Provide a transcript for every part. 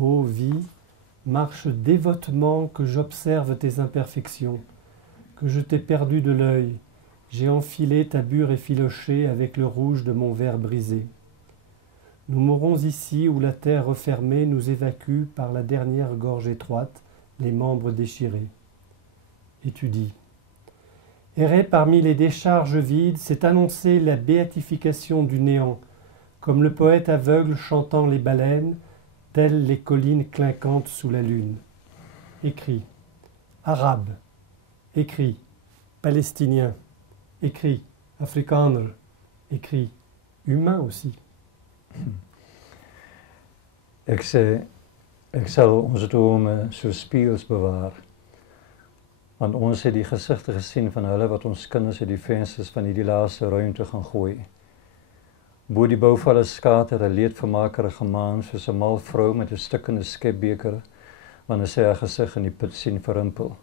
Ô vie, marche dévotement que j'observe tes imperfections, que je t'ai perdu de l'œil, j'ai enfilé ta bure effilochée avec le rouge de mon verre brisé. Nous mourons ici où la terre refermée nous évacue par la dernière gorge étroite, les membres déchirés. Et tu dis, errer parmi les décharges vides, c'est annoncer la béatification du néant, comme le poète aveugle chantant les baleines, telles les collines clinquantes sous la lune. Écrit, arabe, écrit, palestinien, écrit, Afrikaner, écrit, humain aussi. Ek sê, ek sal ons drome so spieëls bewaar. Want ons het die gesigte gesien van hulle wat ons kinders uit die vensters van hierdie laaste ruimte gaan gooi. Bo die bouvalle skater 'n leedvermakerige maan soos 'n mal vrou met 'n stikkende skepbeker wanneer sy haar gesig in die put sien verrimpel.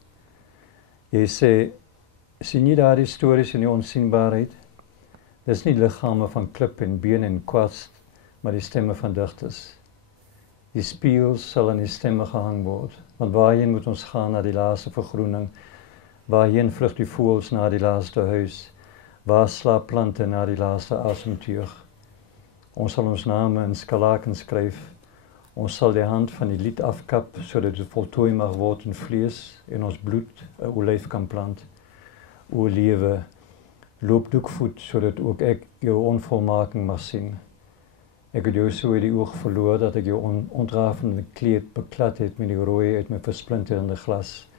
Jy sê, sien jy daardie stories in die onsienbaarheid? Dis nie liggame van klip en been en kwarts, maar die stemme van digters. Die spieëls sal aan die stemme gehang word, want waarheen moet ons gaan na die laaste vergroening? Waarheen vlug die voëls na die laaste huis? Waar slaap plante na die laaste asemteug? Ons sal ons name in skalaken skryf. Ons sal die hand van die lied afkap, sodat dit voltooi mag word in vlees en ons bloed 'n olyf kan plant. O lewe, loop doekvoet, sodat ook ek jou onvolmaking mag sien. Ek het jou so uit die oog verloor, dat ek jou ontrafende kleed beklad het met die rooi uit my versplinterende glas.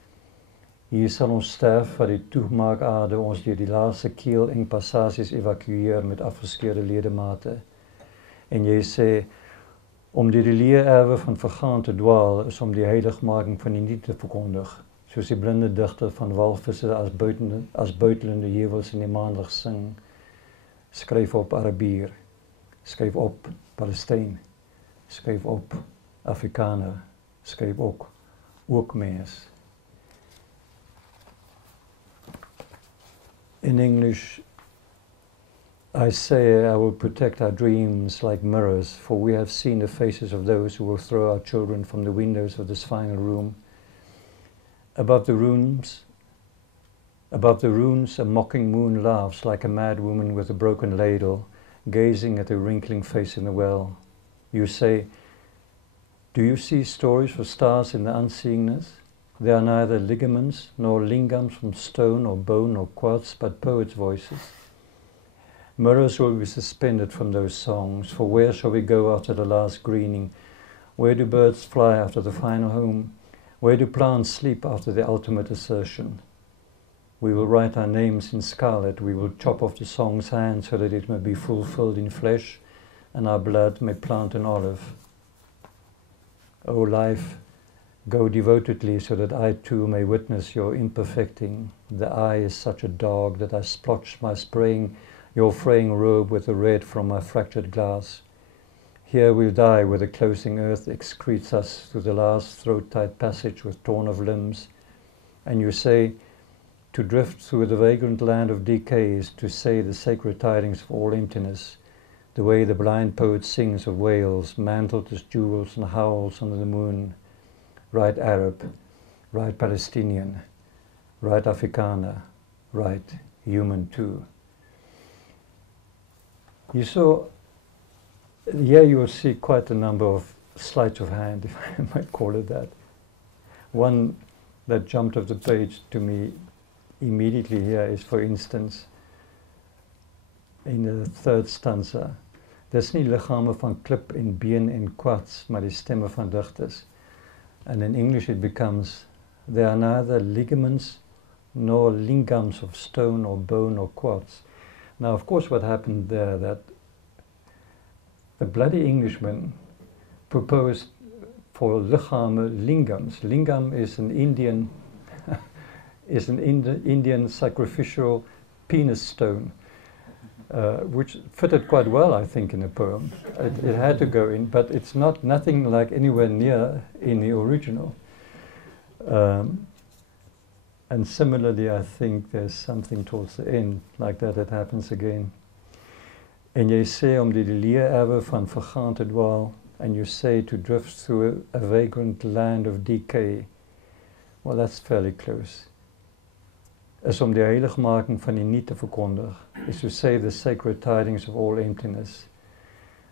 Hier sal ons sterf, wat die toemaakaarde ons deur die laaste keel en passasies evakueer met afgeskeurde ledemate. En jy sê, om die leererwe van vergaan te dwaal, is om die heiligmaking van die nie te verkondig, soos die blinde digter van walvisse as buitelende heuwels in die maandag sing. Skryf op Arabier, skryf op Palestijn, skryf op Afrikaner, skryf ook mens. In English, I say I will protect our dreams like mirrors, for we have seen the faces of those who will throw our children from the windows of this final room. Above the runes, a mocking moon laughs like a mad woman with a broken ladle, gazing at a wrinkling face in the well. You say, do you see stories for stars in the unseeness? They are neither ligaments nor lingams from stone or bone or quartz, but poets' voices. Mirrors will be suspended from those songs, for where shall we go after the last greening? Where do birds fly after the final home? Where do plants sleep after the ultimate assertion? We will write our names in scarlet, we will chop off the song's hand so that it may be fulfilled in flesh, and our blood may plant an olive. O life, go devotedly so that I too may witness your imperfecting. The eye is such a dog that I splotch your fraying robe with the red from my fractured glass. Here we'll die where the closing earth excretes us through the last throat-tight passage with torn of limbs. And you say, to drift through the vagrant land of decay is to say the sacred tidings of all emptiness, the way the blind poet sings of whales, mantled as jewels and howls under the moon. Right Arab, right Palestinian, right Afrikaner, right human too. Here you will see quite a number of sleights of hand, if I might call it that. One that jumped off the page to me immediately here is, for instance, in the third stanza. Dis nie liggame van klip en been en kwarts, maar die stemme van digters. And in English it becomes, there are neither ligaments nor lingams of stone or bone or quartz. Now, of course, what happened there, that the bloody Englishman proposed for liggame lingams. Lingam is an Indian Indian sacrificial penis stone, which fitted quite well, I think, in a poem. It had to go in, but it's nothing like anywhere near in the original. And similarly, I think there's something towards the end like that happens again. En jy sê om die leererwe van vergaan te dwaal, and you say to drift through a vagrant land of decay. Well, that's fairly close. Is om die heiligmaking van die nie te verkondig, is to say the sacred tidings of all emptiness.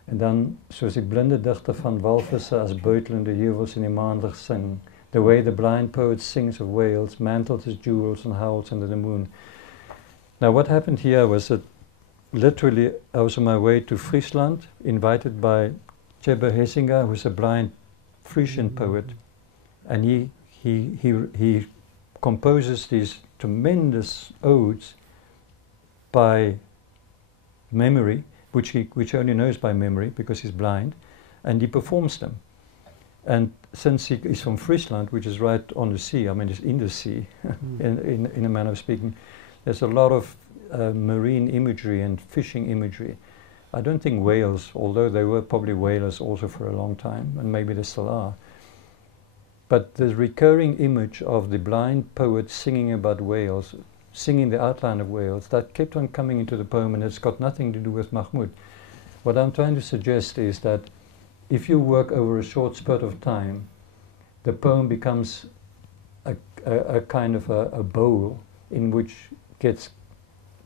En dan, soos die blinde digter van walvisse as buitelende heuwels in die maanlig sing, the way the blind poet sings of whales, mantled as jewels and howls under the moon. Now what happened here was that literally I was on my way to Friesland, invited by Tjebbe Hessinger, who's a blind Frisian poet, and he composes these tremendous odes by memory, which he only knows by memory because he's blind, and he performs them. And since he is from Friesland, which is right on the sea, I mean it's in the sea, in a manner of speaking, there's a lot of marine imagery and fishing imagery. I don't think whales, although they were probably whalers also for a long time, and maybe they still are, but the recurring image of the blind poet singing about whales, singing the outline of whales, that kept on coming into the poem, and it's got nothing to do with Mahmoud. What I'm trying to suggest is that if you work over a short spurt of time, the poem becomes a kind of a bowl in which gets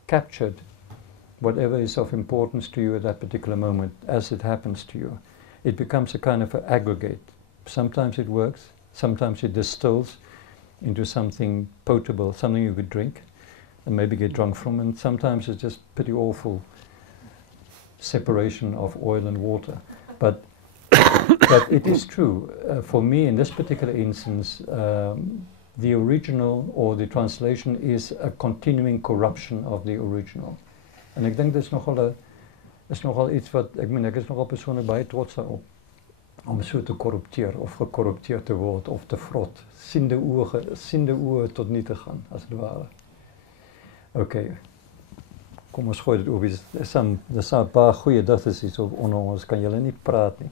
captured whatever is of importance to you at that particular moment as it happens to you. It becomes a kind of an aggregate. Sometimes it works, sometimes it distills into something potable, something you could drink and maybe get drunk from, and sometimes it's just pretty awful separation of oil and water. But it is true. For me, in this particular instance, the original or the translation is a continuing corruption of the original. En ek dink dis nogal iets wat, ek is nogal persoonlik baie trots daarop om so te korrupteer of gekorrupteerd te word of te vrot, siende oë tot nie te gaan, as het ware. Okay. Kom ons gooi dit oor. Dis 'n paar goeie digters hier so onder ons, kan julle nie praat nie.